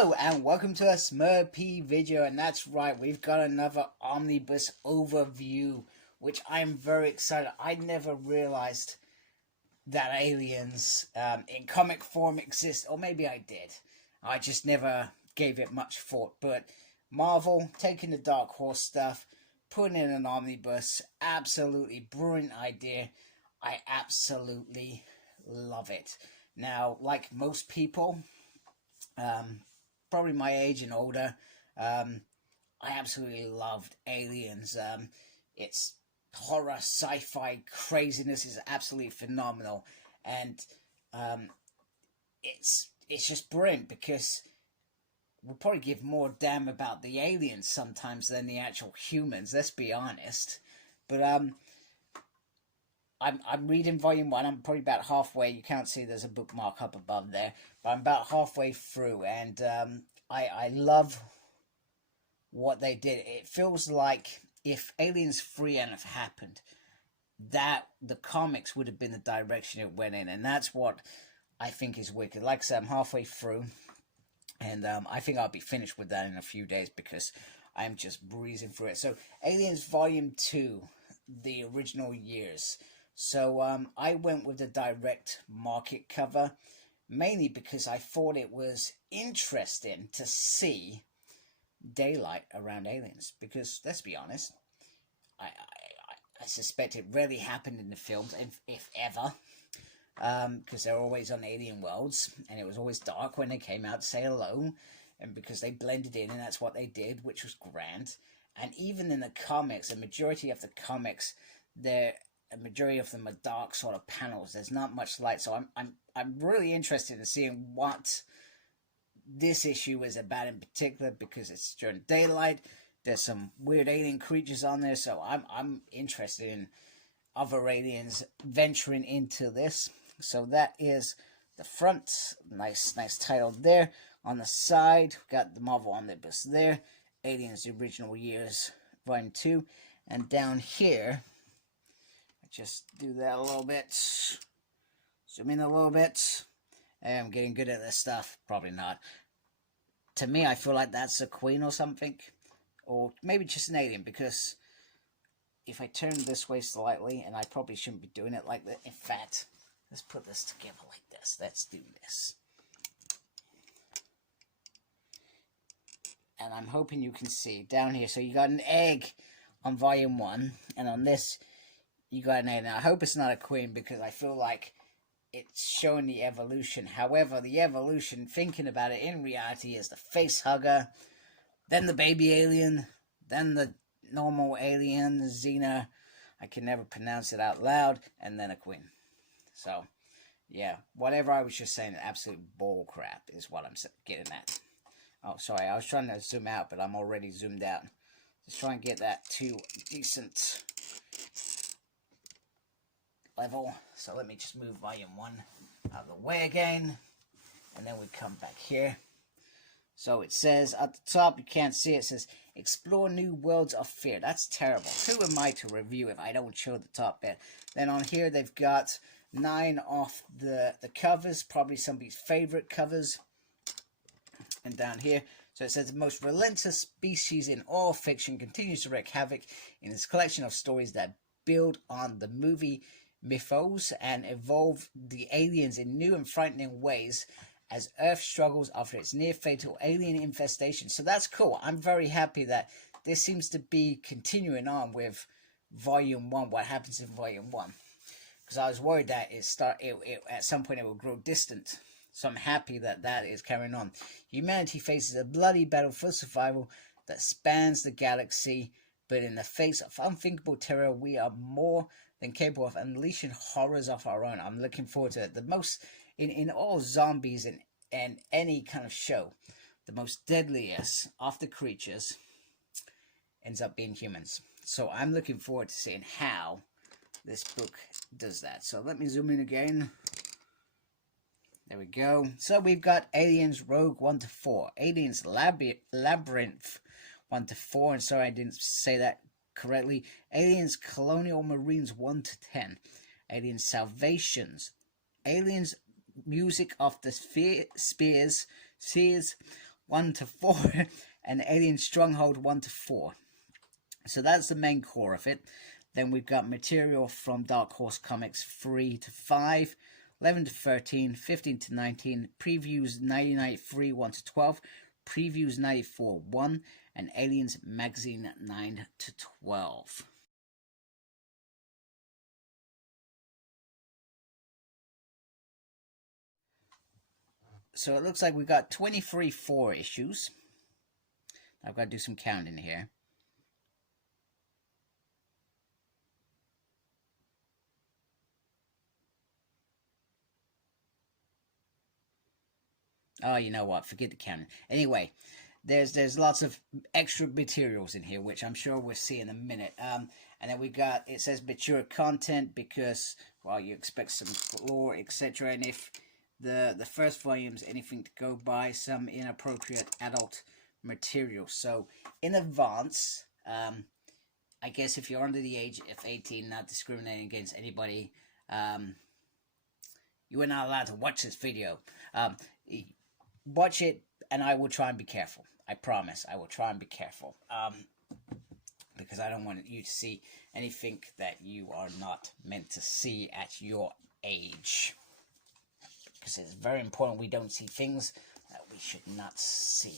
Hello and welcome to a Smurpy video, and that's right, we've got another Omnibus overview, which I'm very excited. I never realized that aliens in comic form exist, or maybe I did. I just never gave it much thought, but Marvel taking the Dark Horse stuff, putting in an Omnibus, absolutely brilliant idea. I absolutely love it. Now, like most people, probably my age and older, I absolutely loved Aliens. It's horror, sci-fi craziness is absolutely phenomenal, and it's just brilliant because we'll probably give more damn about the aliens sometimes than the actual humans. Let's be honest. But I'm reading volume 1. I'm probably about halfway. You can't see there's a bookmark up above there, but I'm about halfway through, and I love what they did. It feels like if Aliens 3 hadn't have happened, that the comics would have been the direction it went in, and that's what I think is wicked. Like I said, I'm halfway through, and I think I'll be finished with that in a few days because I'm just breezing through it. So, Aliens Volume 2, the original years. So I went with the direct market cover, mainly because I thought it was interesting to see daylight around aliens. Because let's be honest, I suspect it rarely happened in the films, if ever, because they're always on alien worlds, and it was always dark when they came out to say hello, and because they blended in, and that's what they did, which was grand. And even in the comics, a majority of the comics, a majority of them are dark sort of panels. There's not much light, so I'm really interested in seeing what this issue is about in particular, because it's during daylight. There's some weird alien creatures on there, so I'm interested in other aliens venturing into this. So that is the front, nice title there. On the side, we've got the Marvel Omnibus there, Aliens: The Original Years, Volume 2, and down here, just do that a little bit, zoom in a little bit. I'm getting good at this stuff, probably not. To me, I feel like that's a queen or something, or maybe just an alien, because if I turn this way slightly, and I probably shouldn't be doing it like that. In fact, let's put this together like this. Let's do this. And I'm hoping you can see down here. So you got an egg on Volume 1, and on this, you got an egg. Now, I hope it's not a queen, because I feel like it's showing the evolution. However, the evolution, thinking about it in reality, is the face hugger, then the baby alien, then the normal alien, Xena, I can never pronounce it out loud, and then a queen. So, yeah, whatever I was just saying, absolute bull crap is what I'm getting at. Oh, sorry, I was trying to zoom out, but I'm already zoomed out. Just try and get that to decent level. So let me just move Volume 1 out of the way again, and then we come back here. So it says at the top, you can't see it, it says explore new worlds of fear. That's terrible. Who am I to review if I don't show the top bit? Then on here they've got 9 of the covers, probably somebody's favorite covers. And down here, so it says the most relentless species in all fiction continues to wreak havoc in its collection of stories that build on the movie mythos and evolve the aliens in new and frightening ways as Earth struggles after its near-fatal alien infestation. So that's cool. I'm very happy that this seems to be continuing on with Volume 1, what happens in Volume 1. Because I was worried that at some point it will grow distant. So I'm happy that that is carrying on. Humanity faces a bloody battle for survival that spans the galaxy, but in the face of unthinkable terror, we are more than capable of unleashing horrors of our own. I'm looking forward to it. The most, in all zombies and any kind of show, the most deadliest of the creatures ends up being humans. So I'm looking forward to seeing how this book does that. So let me zoom in again. There we go. So we've got Aliens Rogue 1 to 4, Aliens Labyrinth 1 to 4, and sorry I didn't say that correctly. Aliens Colonial Marines 1 to 10, Aliens Salvations, Aliens Music of the Spheres 1 to 4, and Alien Stronghold 1 to 4. So that's the main core of it. Then we've got material from Dark Horse Comics 3 to 5, 11 to 13, 15 to 19, previews 1993 1 to 12, previews 94 1, and Aliens Magazine 9 to 12. So it looks like we've got 23 4 issues. I've got to do some counting here. Oh, you know what? Forget the counting. Anyway, there's lots of extra materials in here, which I'm sure we'll see in a minute. And then we got, it says mature content because, well, you expect some lore, etc. And if the first volume's anything to go by, some inappropriate adult material. So in advance, I guess if you're under the age of 18, not discriminating against anybody, you are not allowed to watch this video. Watch it, and I will try and be careful. I promise, I will try and be careful. Because I don't want you to see anything that you are not meant to see at your age. Because it's very important we don't see things that we should not see.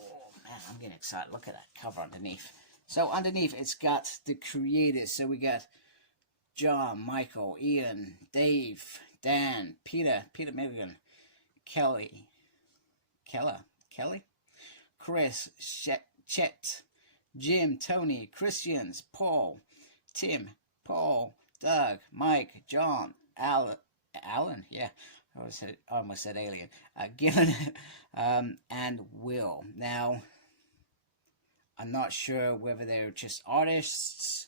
Oh man, I'm getting excited. Look at that cover underneath. So underneath, it's got the creators. So we got John, Michael, Ian, Dave, Dan, Peter Milligan, Kelly, Chris, Chet, Jim, Tony, Christians, Paul, Tim, Paul, Doug, Mike, John, Alan, yeah, I almost said alien, Gillen, and Will. Now, I'm not sure whether they're just artists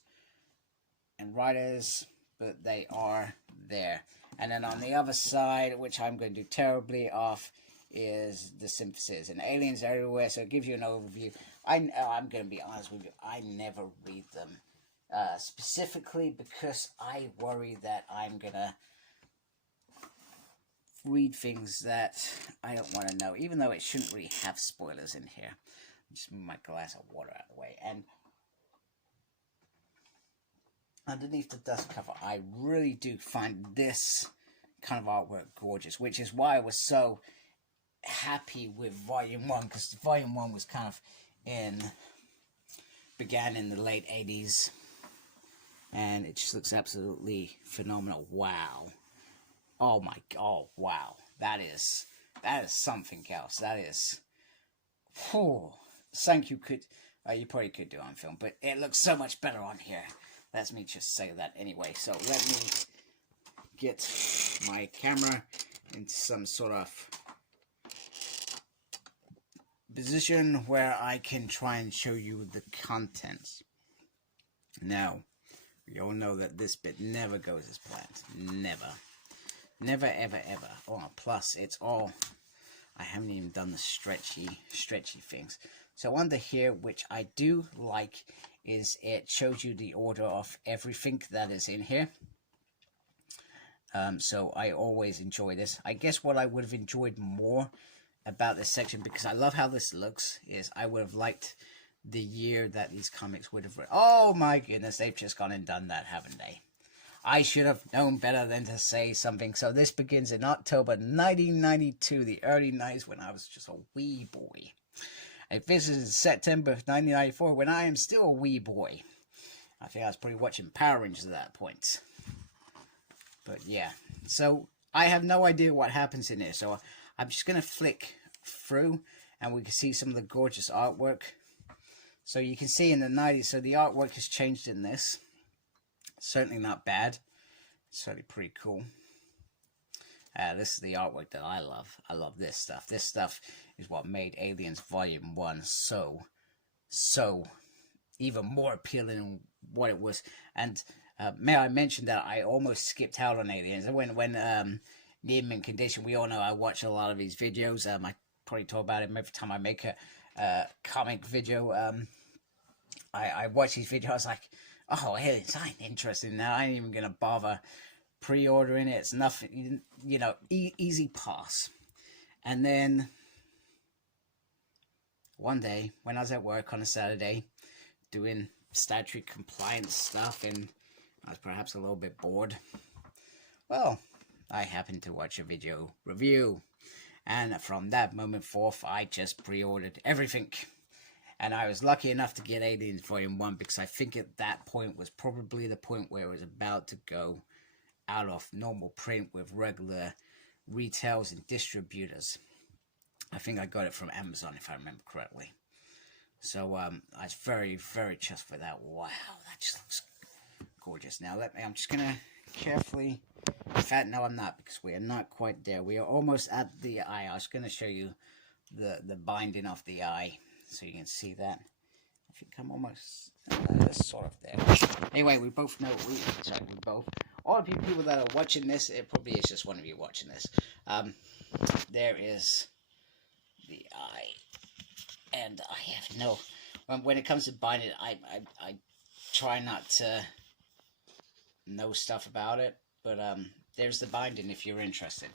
and writers, but they are there. And then on the other side, which I'm going to do terribly off, is the synthesis and aliens everywhere. So it gives you an overview. I'm going to be honest with you, I never read them specifically because I worry that I'm going to read things that I don't want to know, even though it shouldn't really have spoilers in here. Just move my glass of water out of the way. And underneath the dust cover, I really do find this kind of artwork gorgeous, which is why I was so happy with Volume 1, because Volume 1 was kind of began in the late 80s, and it just looks absolutely phenomenal. Wow. Oh my god, wow. That is something else. That is, whew, thank you could, you probably could do it on film, but it looks so much better on here. Let me just say that anyway. So let me get my camera into some sort of position where I can try and show you the contents. Now, we all know that this bit never goes as planned. Never. Never, ever, ever. Oh, plus, it's all... I haven't even done the stretchy things. So under here, which I do like, is it shows you the order of everything that is in here. So I always enjoy this. I guess what I would have enjoyed more about this section, because I love how this looks, is I would have liked the year that these comics would have... Oh my goodness, they've just gone and done that, haven't they? I should have known better than to say something. So this begins in October 1992, the early 90s, when I was just a wee boy. It finishes in September 1994, when I am still a wee boy. I think I was probably watching Power Rangers at that point. But yeah, so I have no idea what happens in here. So I'm just going to flick through, and we can see some of the gorgeous artwork. So you can see in the 90s, so the artwork has changed in this. Certainly not bad. Certainly pretty cool. This is the artwork that I love. I love this stuff. This stuff is what made Aliens Volume 1 so even more appealing than what it was. And may I mention that I almost skipped out on Aliens. When Near Mint Condition, we all know I watch a lot of these videos. I probably talk about it every time I make a comic video. I watch these videos. I was like, oh, Aliens, I ain't interested now. I ain't even going to bother pre-ordering it. It's nothing, you know, easy pass. And then one day, when I was at work on a Saturday, doing statutory compliance stuff, and I was perhaps a little bit bored, well, I happened to watch a video review. And from that moment forth, I just pre-ordered everything. And I was lucky enough to get Aliens Volume 1, because I think at that point was probably the point where it was about to go out of normal print with regular retails and distributors. I think I got it from Amazon, if I remember correctly. So I was very, very chuffed for that. Wow, that just looks gorgeous. Now I'm just going to carefully... In fact, no, I'm not, because we are not quite there. We are almost at the eye. I was going to show you the binding of the eye, so you can see that. I think I'm almost sort of there. Anyway, we both know, all of you people that are watching this, it probably is just one of you watching this. There is the eye, and I have no... When it comes to binding, I try not to know stuff about it, but there's the binding if you're interested.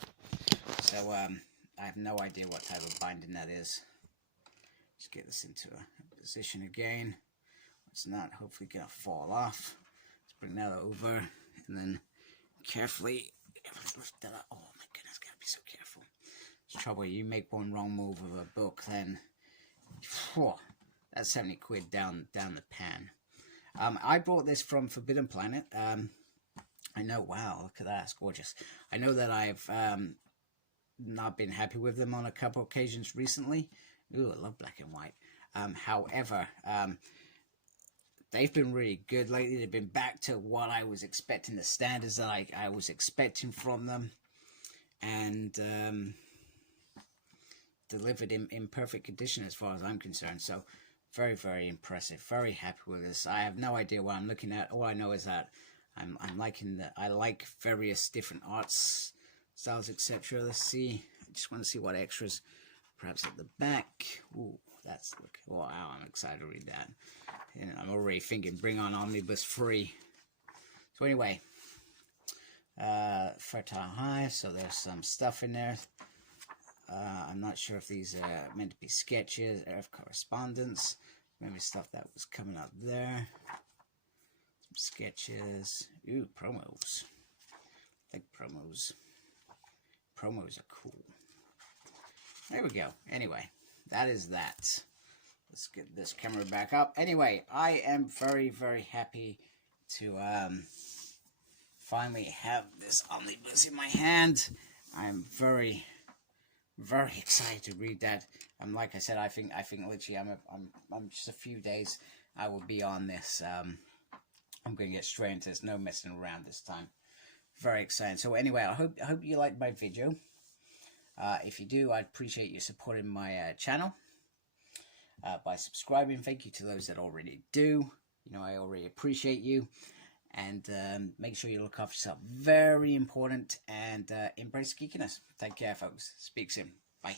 So I have no idea what type of binding that is. Just get this into a position again. It's not hopefully gonna fall off. Let's bring that over, and then carefully lift that up. Oh my goodness, gotta be so careful. It's trouble. You make one wrong move with a book, then whew, that's 70 quid down the pan. I brought this from Forbidden Planet. I know, wow, look at that, it's gorgeous. I know that I've not been happy with them on a couple occasions recently. Ooh, I love black and white. However, they've been really good lately. They've been back to what I was expecting, the standards that I was expecting from them, and delivered in perfect condition as far as I'm concerned. So very, very impressive. Very happy with this. I have no idea what I'm looking at. All I know is that I'm liking that. I like various different arts styles, etc. Let's see. I just want to see what extras, perhaps at the back. Ooh, that's look. Wow, I'm excited to read that. And I'm already thinking, bring on Omnibus free. So anyway, Fertile Hive. So there's some stuff in there. I'm not sure if these are meant to be sketches or correspondence. Maybe stuff that was coming up there. Sketches. Ooh, promos. I like promos. Promos are cool. There we go. Anyway, that is that. Let's get this camera back up. Anyway, I am very, very happy to finally have this omnibus in my hand. I'm very, very excited to read that. Like I said, I think literally I'm just a few days I will be on this. I'm going to get straight into this. No messing around this time. Very exciting. So anyway, I hope you liked my video. If you do, I'd appreciate you supporting my channel by subscribing. Thank you to those that already do. You know, I already appreciate you. And make sure you look after yourself. Very important. And embrace geekiness. Take care, folks. Speak soon. Bye.